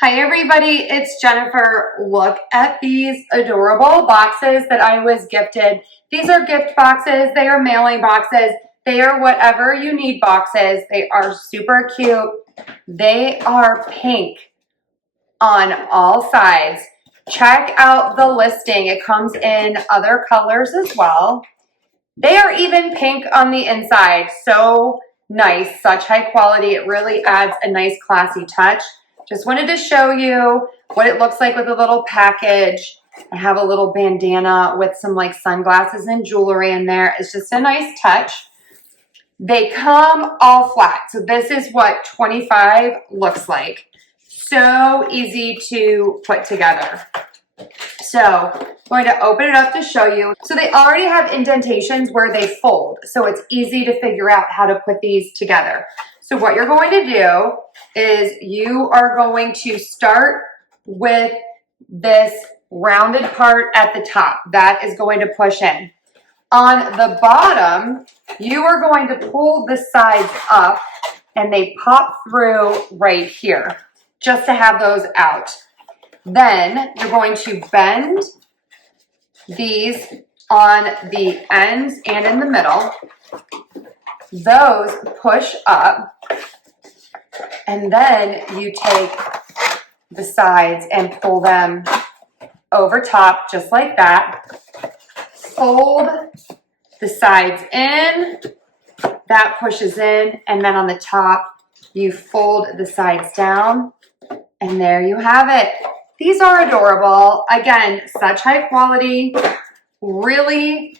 Hi everybody, it's Jennifer. Look at these adorable boxes that I was gifted. These are gift boxes, they are mailing boxes, they are whatever you need boxes. They are super cute. They are pink on all sides. Check out the listing. It comes in other colors as well. They are even pink on the inside. So nice, such high quality. It really adds a nice classy touch. Just wanted to show you what it looks like with a little package. I have a little bandana with some like sunglasses and jewelry in there. It's just a nice touch. They come all flat. So this is what 25 looks like. So easy to put together. So I'm going to open it up to show you. So they already have indentations where they fold. So it's easy to figure out how to put these together. So what you're going to do is you are going to start with this rounded part at the top. That is going to push in. On the bottom, you are going to pull the sides up and they pop through right here just to have those out. Then you're going to bend these on the ends and in the middle. Those push up. And then you take the sides and pull them over top just like that. Fold the sides in. That pushes in. And then on the top, you fold the sides down. And there you have it. These are adorable. Again, such high quality, really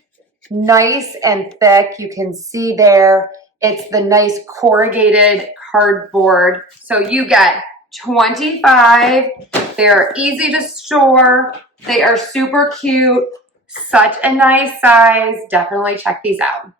nice and thick. You can see there, it's the nice corrugated cardboard. So you get 25. They're easy to store. They are super cute. Such a nice size. Definitely check these out.